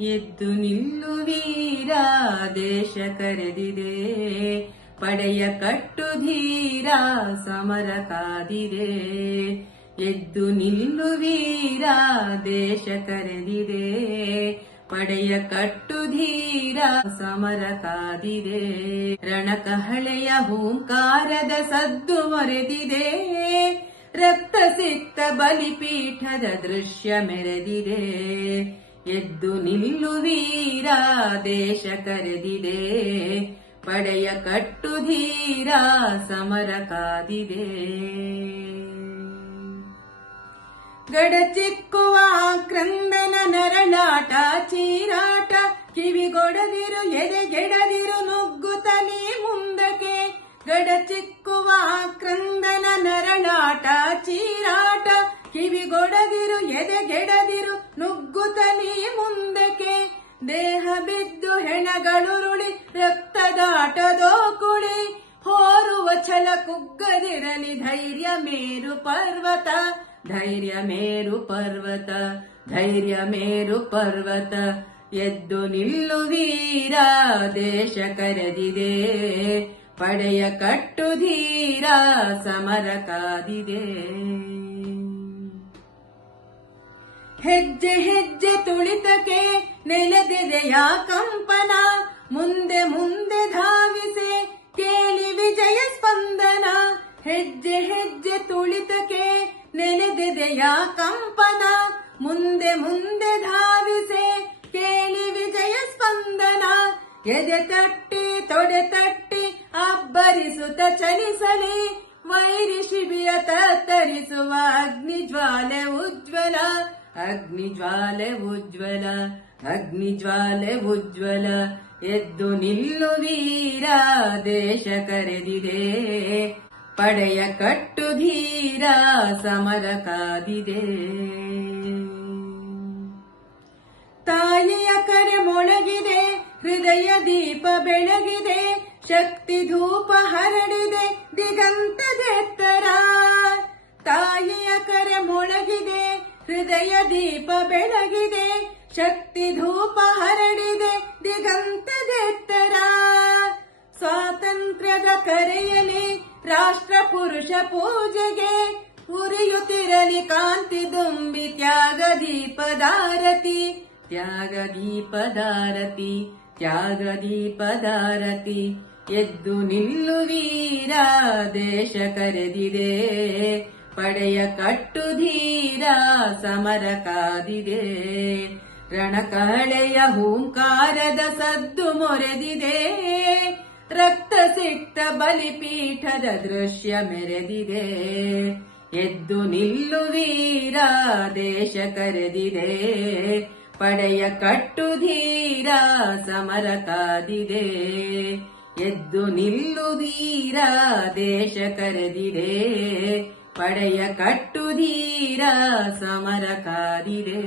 ಎದ್ದು ನಿಲ್ಲು ವೀರ, ದೇಶ ಕರೆದಿದೆ. ಪಡೆಯ ಕಟ್ಟು ಧೀರ, ಸಮರ ಕಾದಿದೆ. ಎದ್ದು ನಿಲ್ಲು ವೀರ, ದೇಶ ಕರೆದಿದೆ. ಪಡೆಯ ಕಟ್ಟು ಧೀರ, ಸಮರ ಕಾದಿದೆ. ರಣಕಹಳೆಯ ಹೂಂಕಾರದ ಸದ್ದು ಮೊರೆದಿದೆ. ರಕ್ತ ಸಿಕ್ತ ಬಲಿಪೀಠದ ದೃಶ್ಯ ಮೆರೆದಿದೆ. ಎದ್ದು ನಿಲ್ಲು ವೀರ, ದೇಶ ಕರೆದಿದೆ. ಪಡೆಯ ಕಟ್ಟು ಧೀರ, ಸಮರ ಕಾದಿದೆ. ಗಡಚಿಕ್ಕುವ ಕ್ರಂದನ ನರಳಾಟ ಚೀರಾಟ, ಕಿವಿಗೊಡದಿರು ಎದೆಗೆಡದಿರು ನುಗ್ಗುತ್ತ ನೀ ಮುಂದಕ್ಕೆ. ಗಡಚಿಕ್ಕುವ ಕ್ರಂದನ ನರಳಾಟ ಚೀರಾಟ, ಕಿವಿಗೊಡದಿರು ಎದೆಗೆಡದಿರು ನುಗ್ಗುತ್ತ ನೀ ಮುಂದಕ್ಕೆ. ದೇಹ ಬಿದ್ದು ಹೆಣಗಳುರುಳಿ ರಕ್ತದಾಟದೋ ಕುಳಿ, ಹೋರುವ ಛಲ ಕುಗ್ಗದಿರಲಿ ಧೈರ್ಯ ಮೇರು ಪರ್ವತ. ಧೈರ್ಯ ಮೇರು ಪರ್ವತ, ಧೈರ್ಯ ಮೇರು ಪರ್ವತ. ಎದ್ದು ನಿಲ್ಲು ವೀರ, ದೇಶ ಕರೆದಿದೆ. ಪಡೆಯ ಕಟ್ಟು ಧೀರ, ಸಮರ ಕಾದಿದೆ. ಹೆಜ್ಜೆ ಹೆಜ್ಜೆ ತುಳಿತಕ್ಕೆ ನೆಲೆದೆದೆಯ ಕಂಪನ, ಮುಂದೆ ಮುಂದೆ ಧಾವಿಸೆ ಕೇಳಿ ವಿಜಯ ಸ್ಪಂದನ. ಹೆಜ್ಜೆ ಹೆಜ್ಜೆ ತುಳಿತಕ್ಕೆ ನೆಲೆದೆದೆಯ ಕಂಪನ, ಮುಂದೆ ಮುಂದೆ ಧಾವಿಸೆ ಕೇಳಿ ವಿಜಯ ಸ್ಪಂದನ. ಎದೆ ತಟ್ಟಿ ತೊಡೆ ತಟ್ಟಿ ಅಬ್ಬರಿಸುತ್ತ ಚಲಿಸಲಿ, ವೈರಿ ಶಿಬಿರ ತತ್ತರಿಸುವ ಅಗ್ನಿ ಜ್ವಾಲೆ ಉಜ್ವಲ. ಅಗ್ನಿ ಜ್ವಾಲೆ ಉಜ್ವಲ, ಅಗ್ನಿ ಜ್ವಾಲೆ ಉಜ್ವಲ. ಎದ್ದು ನಿಲ್ಲು ವೀರ, ದೇಶ ಕರೆದಿದೆ. ಪಡೆಯ ಕಟ್ಟು ಧೀರ, ಸಮರ ಕಾದಿದೆ. ತಾಯಿಯ ಕರೆ ಮೊಳಗಿದೆ, ಹೃದಯ ದೀಪ ಬೆಳಗಿದೆ. ಶಕ್ತಿ ಧೂಪ ಹರಡಿದೆ ದಿಗಂತದೆತ್ತರ. ತಾಯಿಯ ಕರೆ ಮೊಳಗಿದೆ, ಹೃದಯ ದೀಪ ಬೆಳಗಿದೆ. ಶಕ್ತಿ ಧೂಪ ಹರಡಿದೆ ದಿಗಂತದೆತ್ತರ. ಸ್ವಾತಂತ್ರ್ಯದ ಕರೆಯಲಿ ರಾಷ್ಟ್ರ ಪುರುಷ ಪೂಜೆಗೆ, ಉರಿಯುತ್ತಿರಲಿ ಕಾಂತಿ ದುಂಬಿ ತ್ಯಾಗ ದೀಪದಾರತಿ. ತ್ಯಾಗ ದೀಪದಾರತಿ, ತ್ಯಾಗ ದೀಪದಾರತಿ. ಎದ್ದು ನಿಲ್ಲು ವೀರ, ದೇಶ ಕರೆದಿದೆ. ಪಡೆಯ ಕಟ್ಟು ಧೀರ, ಸಮರ ಕಾದಿದೆ. ರಣಕಹಳೆಯ ಹೂಂಕಾರದ ಸದ್ದು ಮೊರೆದಿದೆ. ರಕ್ತ ಸಿಕ್ತ ಬಲಿಪೀಠದ ದೃಶ್ಯ ಮೆರೆದಿದೆ. ಎದ್ದು ನಿಲ್ಲು ವೀರ, ದೇಶ ಕರೆದಿದೆ. ಪಡೆಯ ಕಟ್ಟು ಧೀರ, ಸಮರ ಕಾದಿದೆ. ಎದ್ದು ನಿಲ್ಲು ವೀರ, ದೇಶ ಕರೆದಿದೆ. ಪಡೆಯ ಕಟ್ಟು ಧೀರ, ಸಮರ ಕಾದಿದೆ.